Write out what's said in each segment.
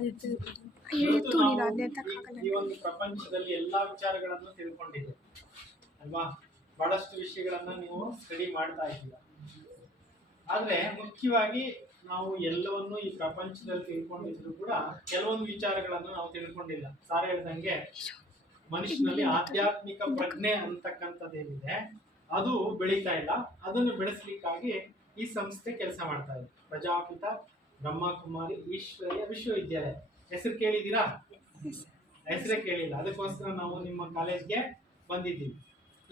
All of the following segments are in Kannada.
ನೀನು ಅದೇ ಈ ಒಂದು ಪ್ರಪಂಚದಲ್ಲಿ ಎಲ್ಲಾ ವಿಚಾರಗಳನ್ನು ತಿಳ್ಕೊಂಡಿದೆ ಅಲ್ವಾ? ಬಹಳಷ್ಟು ವಿಷಯಗಳನ್ನ ನೀವು ಸ್ಟಡಿ ಮಾಡ್ತಾ ಇದ್ದೀರ. ಆದ್ರೆ ಮುಖ್ಯವಾಗಿ ನಾವು ಎಲ್ಲವನ್ನು ಈ ಪ್ರಪಂಚದಲ್ಲಿ ತಿಳ್ಕೊಂಡಿದ್ರು ಕೂಡ ಕೆಲವೊಂದು ವಿಚಾರಗಳನ್ನು ನಾವು ತಿಳ್ಕೊಂಡಿಲ್ಲ. ಸಾರ್ ಹೇಳ್ದಂಗೆ ಮನುಷ್ಯನಲ್ಲಿ ಆಧ್ಯಾತ್ಮಿಕ ಪ್ರಜ್ಞೆ ಅಂತಕ್ಕಂಥದ್ದೇನಿದೆ, ಅದು ಬೆಳೀತಾ ಇಲ್ಲ. ಅದನ್ನು ಬೆಳೆಸಲಿಕ್ಕಾಗಿ ಈ ಸಂಸ್ಥೆ ಕೆಲಸ ಮಾಡ್ತಾ ಇದೆ. ಪ್ರಜಾಪಿತ ಬ್ರಹ್ಮಕುಮಾರಿ ಈಶ್ವರ್ಯ ವಿಶ್ವವಿದ್ಯಾಲಯ. ಹೆಸರು ಕೇಳಿದ್ದೀರಾ? ಹೆಸರೇ ಕೇಳಿಲ್ಲ. ಅದಕ್ಕೋಸ್ಕರ ನಾವು ನಿಮ್ಮ ಕಾಲೇಜ್ಗೆ ಬಂದಿದ್ದೀವಿ.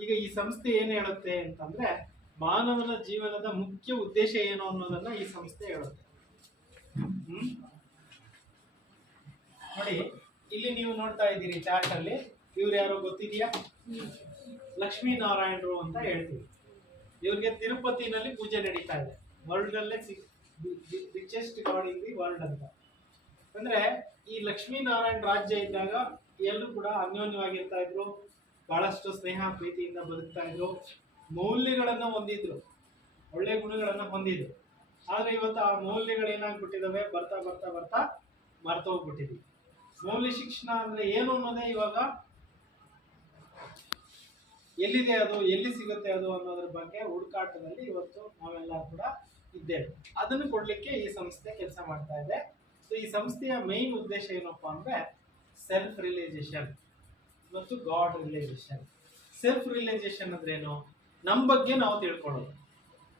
ಈಗ ಈ ಸಂಸ್ಥೆ ಏನು ಹೇಳುತ್ತೆ ಅಂತಂದ್ರೆ, ಮಾನವನ ಜೀವನದ ಮುಖ್ಯ ಉದ್ದೇಶ ಏನು ಅನ್ನೋದನ್ನ ಈ ಸಂಸ್ಥೆ ಹೇಳುತ್ತೆ. ಹ್ಮ್? ನೋಡಿ, ಇಲ್ಲಿ ನೀವು ನೋಡ್ತಾ ಇದ್ದೀರಿ ಚಾರ್ಟ್ ಅಲ್ಲಿ. ಇವ್ರು ಯಾರೋ ಗೊತ್ತಿದೆಯಾ? ಲಕ್ಷ್ಮೀನಾರಾಯಣರು ಅಂತ ಹೇಳ್ತೀವಿ. ಇವ್ರಿಗೆ ತಿರುಪತಿನಲ್ಲಿ ಪೂಜೆ ನಡೀತಾ ಇದೆ. ವರ್ಲ್ಡ್ ಅಲ್ಲೇ richest God in the world ಅಂತ. ಅಂದ್ರೆ ಈ ಲಕ್ಷ್ಮೀನಾರಾಯಣ ರಾಜ್ಯ ಇದ್ದಾಗ ಎಲ್ಲರೂ ಕೂಡ ಅನ್ಯೋನ್ಯವಾಗಿರ್ತಾ ಇದ್ರು, ಬಹಳಷ್ಟು ಸ್ನೇಹ, ಪ್ರೀತಿಯಿಂದ ಬದುಕ್ತಾ ಇದ್ರು, ಮೌಲ್ಯಗಳನ್ನ ಹೊಂದಿದ್ರು, ಒಳ್ಳೆ ಗುಣಗಳನ್ನ ಹೊಂದಿದ್ರು. ಆದ್ರೆ ಇವತ್ತು ಆ ಮೌಲ್ಯಗಳು ಏನಾಗ್ಬಿಟ್ಟಿದಾವೆ? ಬರ್ತಾ ಬರ್ತಾ ಬರ್ತಾ ಮರ್ತೋಗ್ಬಿಟ್ಟಿದ್ವಿ ಮೌಲ್ಯ ಶಿಕ್ಷಣ ಅಂದ್ರೆ ಏನು ಅನ್ನೋದೇ ಇವಾಗ ಎಲ್ಲಿದೆ ಅದು, ಎಲ್ಲಿ ಸಿಗುತ್ತೆ ಅದು ಅನ್ನೋದ್ರ ಬಗ್ಗೆ ಹುಡುಕಾಟದಲ್ಲಿ ಇವತ್ತು ನಾವೆಲ್ಲ ಕೂಡ ಇದ್ದೇವೆ. ಅದನ್ನು ಕೊಡ್ಲಿಕ್ಕೆ ಈ ಸಂಸ್ಥೆ ಕೆಲಸ ಮಾಡ್ತಾ ಇದೆ. ಸೊ ಈ ಸಂಸ್ಥೆಯ ಮೈನ್ ಉದ್ದೇಶ ಏನಪ್ಪಾ ಅಂದ್ರೆ ಸೆಲ್ಫ್ ರಿಯಲೈಸೇಷನ್ ಮತ್ತು ಗಾಡ್ ರಿಯಲೈಸೇಷನ್ ಸೆಲ್ಫ್ ರಿಯಲೈಸೇಷನ್ ಏನು? ನಮ್ಮ ಬಗ್ಗೆ ನಾವು ತಿಳ್ಕೊಳ್ಳೋದು.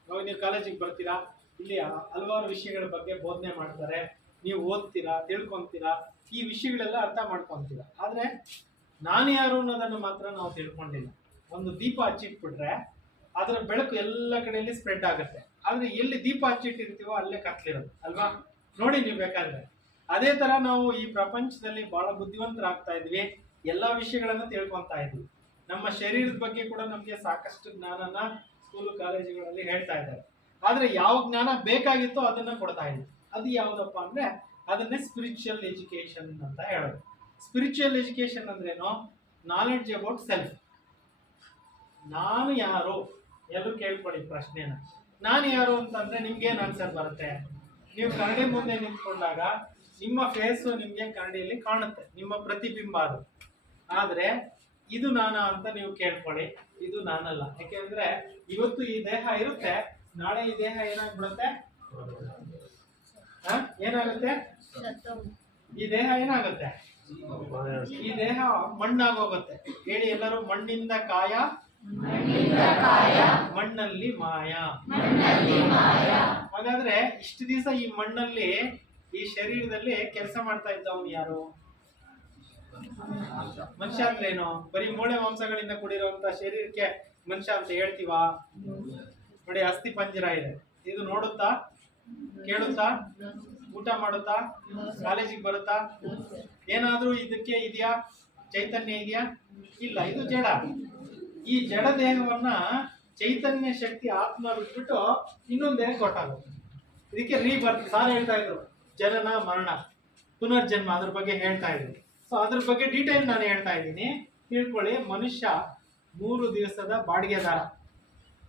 ನಾವು ನೀವು ಕಾಲೇಜಿಗೆ ಬರ್ತೀರಾ? ಇಲ್ಲಿ ಹಲವಾರು ವಿಷಯಗಳ ಬಗ್ಗೆ ಬೋಧನೆ ಮಾಡ್ತಾರೆ. ನೀವು ಓದ್ತೀರಾ? ತಿಳ್ಕೊಂತೀರಾ? ಈ ವಿಷಯಗಳೆಲ್ಲ ಅರ್ಥ ಮಾಡ್ಕೊತೀರಾ? ಆದರೆ ನಾನು ಯಾರು ಅನ್ನೋದನ್ನು ಮಾತ್ರ ನಾವು ತಿಳ್ಕೊಂಡಿಲ್ಲ. ಒಂದು ದೀಪ ಹಚ್ಚಿಟ್ಬಿಟ್ರೆ ಅದರ ಬೆಳಕು ಎಲ್ಲ ಕಡೆಯಲ್ಲಿ ಸ್ಪ್ರೆಡ್ ಆಗುತ್ತೆ. ಆದ್ರೆ ಎಲ್ಲಿ ದೀಪ ಹಚ್ಚಿಟ್ಟಿರ್ತೀವೋ ಅಲ್ಲೇ ಕತ್ಲಿರೋದು, ಅಲ್ವಾ? ನೋಡಿ ನೀವು ಬೇಕಾದ್ರೆ. ಅದೇ ತರ ನಾವು ಈ ಪ್ರಪಂಚದಲ್ಲಿ ಬಹಳ ಬುದ್ಧಿವಂತರಾಗ್ತಾ ಇದ್ವಿ, ಎಲ್ಲಾ ವಿಷಯಗಳನ್ನ ತಿಳ್ಕೊಂತಾ ಇದ್ವಿ. ನಮ್ಮ ಶರೀರದ ಬಗ್ಗೆ ಕೂಡ ನಮಗೆ ಸಾಕಷ್ಟು ಜ್ಞಾನನ ಸ್ಕೂಲು ಕಾಲೇಜುಗಳಲ್ಲಿ ಹೇಳ್ತಾ ಇದ್ದಾರೆ. ಆದ್ರೆ ಯಾವ ಜ್ಞಾನ ಬೇಕಾಗಿತ್ತೋ ಅದನ್ನ ಕೊಡ್ತಾ ಇದ್ವಿ. ಅದು ಯಾವುದಪ್ಪ ಅಂದ್ರೆ ಅದನ್ನೇ ಸ್ಪಿರಿಚುವಲ್ ಎಜುಕೇಶನ್ ಅಂತ ಹೇಳೋದು. ಸ್ಪಿರಿಚುವಲ್ ಎಜುಕೇಶನ್ ಅಂದ್ರೇನು? ನಾಲೆಡ್ಜ್ ಅಬೌಟ್ ಸೆಲ್ಫ್ ನಾನು ಯಾರು? ಎಲ್ಲರೂ ಕೇಳ್ಕೊಳ್ಳಿ ಪ್ರಶ್ನೆನ. ನಾನು ಯಾರು ಅಂತಂದ್ರೆ ಏನ್ ಆನ್ಸರ್ ಬರುತ್ತೆ? ನೀವು ಕನ್ನಡಿ ಮುಂದೆ ನಿಂತ್ಕೊಂಡಾಗ ನಿಮ್ಮ ಫೇಸು ನಿಮ್ಗೆ ಕನ್ನಡಿಯಲ್ಲಿ ಕಾಣುತ್ತೆ, ನಿಮ್ಮ ಪ್ರತಿಬಿಂಬ ಅದು. ಆದ್ರೆ ಇದು ನಾನಾ ಅಂತ ನೀವು ಕೇಳ್ಕೊಳ್ಳಿ, ಇದು ನಾನಲ್ಲ. ಯಾಕೆಂದ್ರೆ ಇವತ್ತು ಈ ದೇಹ ಇರುತ್ತೆ, ನಾಳೆ ಈ ದೇಹ ಏನಾಗ್ಬಿಡುತ್ತೆ? ಏನಾಗುತ್ತೆ? ಈ ದೇಹ ಏನಾಗುತ್ತೆ? ಈ ದೇಹ ಮಣ್ಣಾಗೋಗುತ್ತೆ. ಹೇಳಿ ಎಲ್ಲರೂ ಮಣ್ಣಿಂದ ಕಾಯ ಮಣ್ಣಲ್ಲಿ ಮಾಯ. ಹಾಗಾದ್ರೆ ಇಷ್ಟು ದಿವಸ ಈ ಮಣ್ಣಲ್ಲಿ ಈ ಶರೀರದಲ್ಲಿ ಕೆಲಸ ಮಾಡ್ತಾ ಇದ್ದವನು ಯಾರು? ಮನುಷ್ಯ ಅಂದ್ರೇನು? ಬರೀ ಮೂಳೆ ಮಾಂಸಗಳಿಂದ ಕೂಡಿರುವಂತ ಶರೀರಕ್ಕೆ ಮನುಷ್ಯ ಅಂತ ಹೇಳ್ತೀವಾ? ನೋಡಿ ಅಸ್ಥಿ ಪಂಜರ ಇದೆ. ಇದು ನೋಡುತ್ತಾ? ಕೇಳುತ್ತಾ? ಊಟ ಮಾಡುತ್ತಾ? ಕಾಲೇಜಿಗೆ ಬರುತ್ತಾ? ಏನಾದ್ರೂ ಇದಕ್ಕೆ ಇದೆಯಾ? ಚೈತನ್ಯ ಇದೆಯಾ? ಇಲ್ಲ ಇದು ಜಡ. ಈ ಜಡ ದೇಹವನ್ನ ಚೈತನ್ಯ ಶಕ್ತಿ ಆತ್ಮ ಬಿಟ್ಬಿಟ್ಟು ಇನ್ನೊಂದು ದೇಹ ಕೊಟ್ಟಾಗುತ್ತೆ ಇದಕ್ಕೆ ರೀಬರ್ತ್ ಸಾರ್ ಹೇಳ್ತಾ ಇದ್ರು. ಜನನ, ಮರಣ, ಪುನರ್ಜನ್ಮ ಅದ್ರ ಬಗ್ಗೆ ಹೇಳ್ತಾ ಇದ್ರು. ಸೊ ಅದ್ರ ಬಗ್ಗೆ ಡೀಟೇಲ್ ನಾನು ಹೇಳ್ತಾ ಇದ್ದೀನಿ. ತಿಳ್ಕೊಳ್ಳಿ, ಮನುಷ್ಯ ಮೂರು ದಿವಸದ ಬಾಡಿಗೆದಾರ.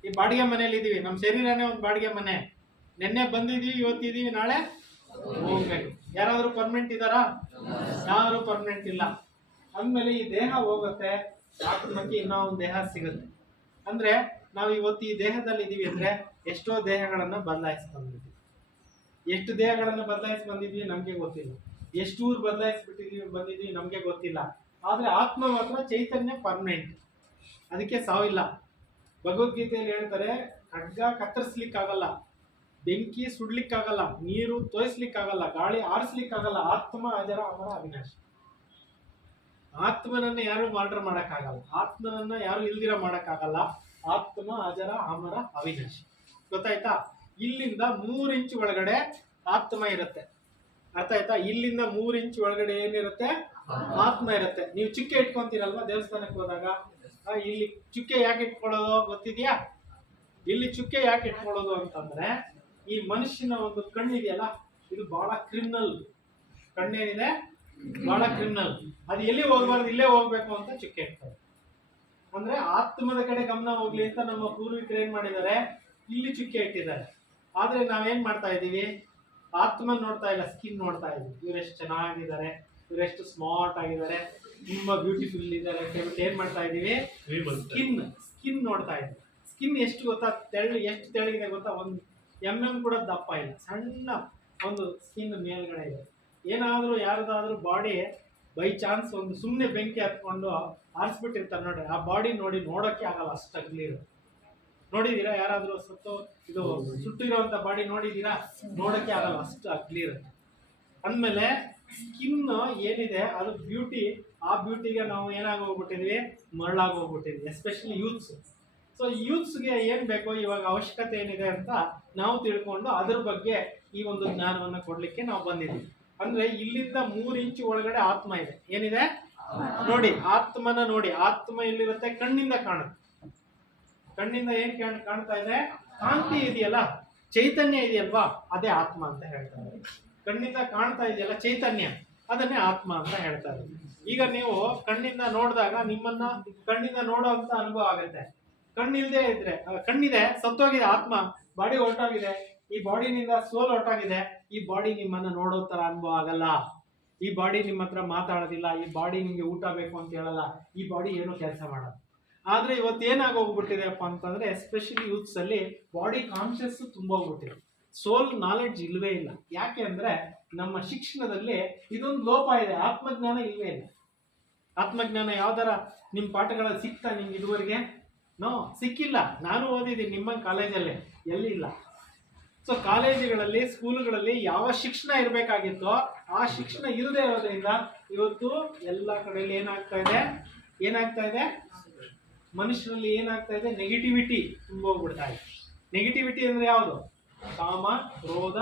ಈ ಬಾಡಿಗೆ ಮನೇಲಿ ಇದೀವಿ. ನಮ್ಮ ಶರೀರನೇ ಒಂದು ಬಾಡಿಗೆ ಮನೆ. ನಿನ್ನೆ ಬಂದಿದೀವಿ, ಇವತ್ತಿದೀವಿ, ನಾಳೆ ಹೋಗ್ಬೇಕು. ಯಾರಾದರೂ ಪರ್ಮನೆಂಟ್ ಇದ್ದಾರಾ? ಯಾರು ಪರ್ಮನೆಂಟ್ ಇಲ್ಲ. ಅಂದ್ಮೇಲೆ ಈ ದೇಹ ಹೋಗುತ್ತೆ. ಆತ್ಮಕ್ಕೆ ಇನ್ನೂ ಒಂದು ದೇಹ ಸಿಗುತ್ತೆ. ಅಂದ್ರೆ ನಾವು ಇವತ್ತು ಈ ದೇಹದಲ್ಲಿ ಇದೀವಿ ಅಂದ್ರೆ ಎಷ್ಟೋ ದೇಹಗಳನ್ನ ಬದಲಾಯಿಸಿ ಬಂದಿದ್ವಿ. ಎಷ್ಟು ದೇಹಗಳನ್ನ ಬದಲಾಯಿಸಿ ಬಂದಿದ್ವಿ ನಮ್ಗೆ ಗೊತ್ತಿಲ್ಲ. ಎಷ್ಟು ಊರು ಬದಲಾಯಿಸ್ಬಿಟ್ಟಿದ್ವಿ ಬಂದಿದ್ವಿ ನಮ್ಗೆ ಗೊತ್ತಿಲ್ಲ. ಆದ್ರೆ ಆತ್ಮ ಮಾತ್ರ ಚೈತನ್ಯ ಪರ್ಮನೆಂಟ್ ಅದಕ್ಕೆ ಸಾವಿಲ್ಲ. ಭಗವದ್ಗೀತೆಯಲ್ಲಿ ಹೇಳ್ತಾರೆ, ಖಡ್ಗ ಕತ್ತರಿಸ್ಲಿಕ್ಕಾಗಲ್ಲ, ಬೆಂಕಿ ಸುಡ್ಲಿಕ್ಕಾಗಲ್ಲ, ನೀರು ತೋಯಿಸ್ಲಿಕ್ಕಾಗಲ್ಲ, ಗಾಳಿ ಆರಿಸ್ಲಿಕ್ಕಾಗಲ್ಲ, ಆತ್ಮ ಅದರ ಅಮರ, ಅವಿನಾಶಿ. ಆತ್ಮನನ್ನ ಯಾರು ಮರ್ಡರ್ ಮಾಡಕ್ಕಾಗಲ್ಲ. ಆತ್ಮನನ್ನ ಯಾರು ಇಲ್ದಿರ ಮಾಡಕ್ಕಾಗಲ್ಲ. ಆತ್ಮ, ಅಜರ, ಅಮರ, ಅವಿನಾಶಿ. ಗೊತ್ತಾಯ್ತಾ? ಇಲ್ಲಿಂದ ಮೂರ್ ಇಂಚ್ ಒಳಗಡೆ ಆತ್ಮ ಇರುತ್ತೆ. ಅರ್ಥ ಆಯ್ತಾ? ಇಲ್ಲಿಂದ ಮೂರ್ ಇಂಚ್ ಒಳಗಡೆ ಏನಿರುತ್ತೆ? ಆತ್ಮ ಇರುತ್ತೆ. ನೀವು ಚುಕ್ಕೆ ಇಟ್ಕೊಂತೀರಲ್ವಾ ದೇವಸ್ಥಾನಕ್ಕೆ ಹೋದಾಗ? ಇಲ್ಲಿ ಚುಕ್ಕೆ ಯಾಕೆ ಇಟ್ಕೊಳ್ಳೋದು ಗೊತ್ತಿದ್ಯಾ? ಇಲ್ಲಿ ಚುಕ್ಕೆ ಯಾಕೆ ಇಟ್ಕೊಳ್ಳೋದು ಅಂತಂದ್ರೆ, ಈ ಮನುಷ್ಯನ ಒಂದು ಕಣ್ಣಿದೆಯಲ್ಲ? ಇದು ಬಹಳ ಕ್ರಿಮಿನಲ್ ಕಣ್ಣೇನಿದೆ? ಬಹಳ ಕ್ರಿಮಿನಲ್ ಅದು ಎಲ್ಲಿ ಹೋಗ್ಬಾರ್ದು ಇಲ್ಲೇ ಹೋಗ್ಬೇಕು ಅಂತ ಚುಕ್ಕೆ ಇಡ್ತಾರೆ ಅಂದ್ರೆ ಆತ್ಮದ ಕಡೆ ಗಮನ ಹೋಗ್ಲಿ ಅಂತ ನಮ್ಮ ಪೂರ್ವಿಕರು ಏನ್ ಮಾಡಿದ್ದಾರೆ? ಇಲ್ಲಿ ಚುಕ್ಕೆ ಇಟ್ಟಿದ್ದಾರೆ. ಆದ್ರೆ ನಾವೇನ್ ಮಾಡ್ತಾ ಇದ್ದೀವಿ? ಆತ್ಮ ನೋಡ್ತಾ ಇಲ್ಲ ಸ್ಕಿನ್ ನೋಡ್ತಾ ಇದ್ದೀವಿ. ಇವರೆಷ್ಟು ಚೆನ್ನಾಗಿದ್ದಾರೆ ಇವರೆಷ್ಟು ಸ್ಮಾರ್ಟ್ ಆಗಿದ್ದಾರೆ. ತುಂಬಾ ಬ್ಯೂಟಿಫುಲ್ ಇದ್ದಾರೆ ಅಂತ ಹೇಳ್ಬಿಟ್ಟು ಏನ್ ಮಾಡ್ತಾ ಇದೀವಿ ಸ್ಕಿನ್ ಸ್ಕಿನ್ ನೋಡ್ತಾ ಇದ್ದೀವಿ. ಸ್ಕಿನ್ ಎಷ್ಟು ಗೊತ್ತಾ? ತೆಳ್ಳು ಎಷ್ಟು ತೆಳ್ಳಗಿದೆ ಗೊತ್ತಾ? ಒಂದು ಎಂ ಎಂ ಕೂಡ ದಪ್ಪ ಇಲ್ಲ. ಸಣ್ಣ ಒಂದು ಸ್ಕಿನ್ ಮೇಲ್ಗಡೆ ಇದೆ. ಏನಾದರೂ ಯಾರ್ದಾದ್ರೂ ಬಾಡಿ ಬೈ ಚಾನ್ಸ್ ಒಂದು ಸುಮ್ಮನೆ ಬೆಂಕಿ ಹತ್ಕೊಂಡು ಆರಿಸ್ಬಿಟ್ಟಿರ್ತಾರೆ ನೋಡಿ ಆ ಬಾಡಿ ನೋಡಿ ನೋಡೋಕ್ಕೆ ಆಗಲ್ಲ, ಅಷ್ಟು ಕ್ಲೀರ್ ನೋಡಿದ್ದೀರಾ ಯಾರಾದರೂ ಸುತ್ತು, ಇದು ಸುಟ್ಟಿರೋಂಥ ಬಾಡಿ ನೋಡಿದ್ದೀರಾ? ನೋಡೋಕ್ಕೆ ಆಗಲ್ಲ, ಅಷ್ಟು ಇರುತ್ತೆ. ಅಂದಮೇಲೆ ಸ್ಕಿನ್ ಏನಿದೆ, ಅದು ಬ್ಯೂಟಿ ಆ ಬ್ಯೂಟಿಗೆ ನಾವು ಏನಾಗಿ ಹೋಗ್ಬಿಟ್ಟಿದ್ವಿ? ಮರಳಾಗಿ ಹೋಗ್ಬಿಟ್ಟಿದ್ವಿ ಎಸ್ಪೆಷಲಿ ಯೂತ್ಸ್ ಸೊ ಯೂತ್ಸ್ಗೆ ಏನು ಬೇಕೋ ಇವಾಗ ಅವಶ್ಯಕತೆ ಏನಿದೆ ಅಂತ ನಾವು ತಿಳ್ಕೊಂಡು ಅದ್ರ ಬಗ್ಗೆ ಈ ಒಂದು ಜ್ಞಾನವನ್ನು ಕೊಡಲಿಕ್ಕೆ ನಾವು ಬಂದಿದ್ದೀವಿ. ಅಂದ್ರೆ ಇಲ್ಲಿಂದ ಮೂರು ಇಂಚು ಒಳಗಡೆ ಆತ್ಮ ಇದೆ. ಏನಿದೆ? ನೋಡಿ, ಆತ್ಮನ ನೋಡಿ. ಆತ್ಮ ಎಲ್ಲಿರುತ್ತೆ? ಕಣ್ಣಿಂದ ಕಾಣುತ್ತೆ. ಕಣ್ಣಿಂದ ಏನ್ ಕಾಣ್ತಾ ಇದೆ? ಕಾಂತಿ ಇದೆಯಲ್ಲ? ಚೈತನ್ಯ ಇದೆಯಲ್ವಾ? ಅದೇ ಆತ್ಮ ಅಂತ ಹೇಳ್ತಾರೆ ಕಣ್ಣಿಂದ ಕಾಣ್ತಾ ಇದೆಯಲ್ಲ ಚೈತನ್ಯ? ಅದನ್ನೇ ಆತ್ಮ ಅಂತ ಹೇಳ್ತಾರೆ ಈಗ ನೀವು ಕಣ್ಣಿಂದ ನೋಡಿದಾಗ ನಿಮ್ಮನ್ನ, ಕಣ್ಣಿಂದ ನೋಡೋ ಅಂತ ಅನುಭವ ಆಗುತ್ತೆ. ಕಣ್ಣಿಲ್ದೇ ಇದ್ರೆ ಕಣ್ಣಿದೆ, ಸತ್ತೋಗಿದೆ ಆತ್ಮ. ಬಾಡಿ ಹೊರಟಾಗಿದೆ. ಈ ಬಾಡಿನಿಂದ ಸೋಲ್ ಹೊರಟೋಗಿದೆ. ಈ ಬಾಡಿ ನಿಮ್ಮನ್ನ ನೋಡೋ ತರ ಅನುಭವ ಆಗಲ್ಲ. ಈ ಬಾಡಿ ನಿಮ್ಮ ಹತ್ರ ಮಾತಾಡೋದಿಲ್ಲ, ಈ ಬಾಡಿ ನಿಮ್ಗೆ ಊಟ ಬೇಕು ಅಂತ ಹೇಳಲ್ಲ, ಈ ಬಾಡಿ ಏನು ಕೆಲಸ ಮಾಡೋದು. ಆದ್ರೆ ಇವತ್ತು ಏನಾಗಿ ಅಂತಂದರೆ ಎಸ್ಪೆಷಲಿ ಯೂತ್ಸ್ ಅಲ್ಲಿ ಬಾಡಿ ಕಾನ್ಶಿಯಸ್ ತುಂಬ ಹೋಗ್ಬಿಟ್ಟಿದೆ. ಸೋಲ್ ನಾಲೆಡ್ಜ್ ಇಲ್ವೇ ಇಲ್ಲ. ಯಾಕೆ ಅಂದ್ರೆ, ನಮ್ಮ ಶಿಕ್ಷಣದಲ್ಲಿ ಇದೊಂದು ಲೋಪ ಇದೆ, ಆತ್ಮಜ್ಞಾನ ಇಲ್ವೇ ಇಲ್ಲ. ಆತ್ಮಜ್ಞಾನ ಯಾವ್ದಾರ ನಿಮ್ಮ ಪಾಠಗಳಲ್ಲಿ ಸಿಕ್ತಾ ನಿಮ್ಗೆ ಇದುವರೆಗೆ? ನೋ, ಸಿಕ್ಕಿಲ್ಲ. ನಾನು ಓದಿದ್ದೀನಿ ನಿಮ್ಮ ಕಾಲೇಜಲ್ಲಿ ಎಲ್ಲಿ ಇಲ್ಲ? ಸೊ ಕಾಲೇಜುಗಳಲ್ಲಿ, ಸ್ಕೂಲುಗಳಲ್ಲಿ ಯಾವ ಶಿಕ್ಷಣ ಇರಬೇಕಾಗಿತ್ತೋ ಆ ಶಿಕ್ಷಣ ಇಲ್ಲದೆ ಇರೋದ್ರಿಂದ ಇವತ್ತು ಎಲ್ಲ ಕಡೆಯಲ್ಲಿ ಏನಾಗ್ತಾ ಇದೆ? ಏನಾಗ್ತಾ ಇದೆ? ಮನುಷ್ಯರಲ್ಲಿ ಏನಾಗ್ತಾ ಇದೆ? ನೆಗೆಟಿವಿಟಿ ತುಂಬ ಹೋಗ್ಬಿಡ್ತಾ ಇದೆ. ನೆಗೆಟಿವಿಟಿ ಅಂದ್ರೆ ಯಾವುದು? ಕಾಮ, ಕ್ರೋಧ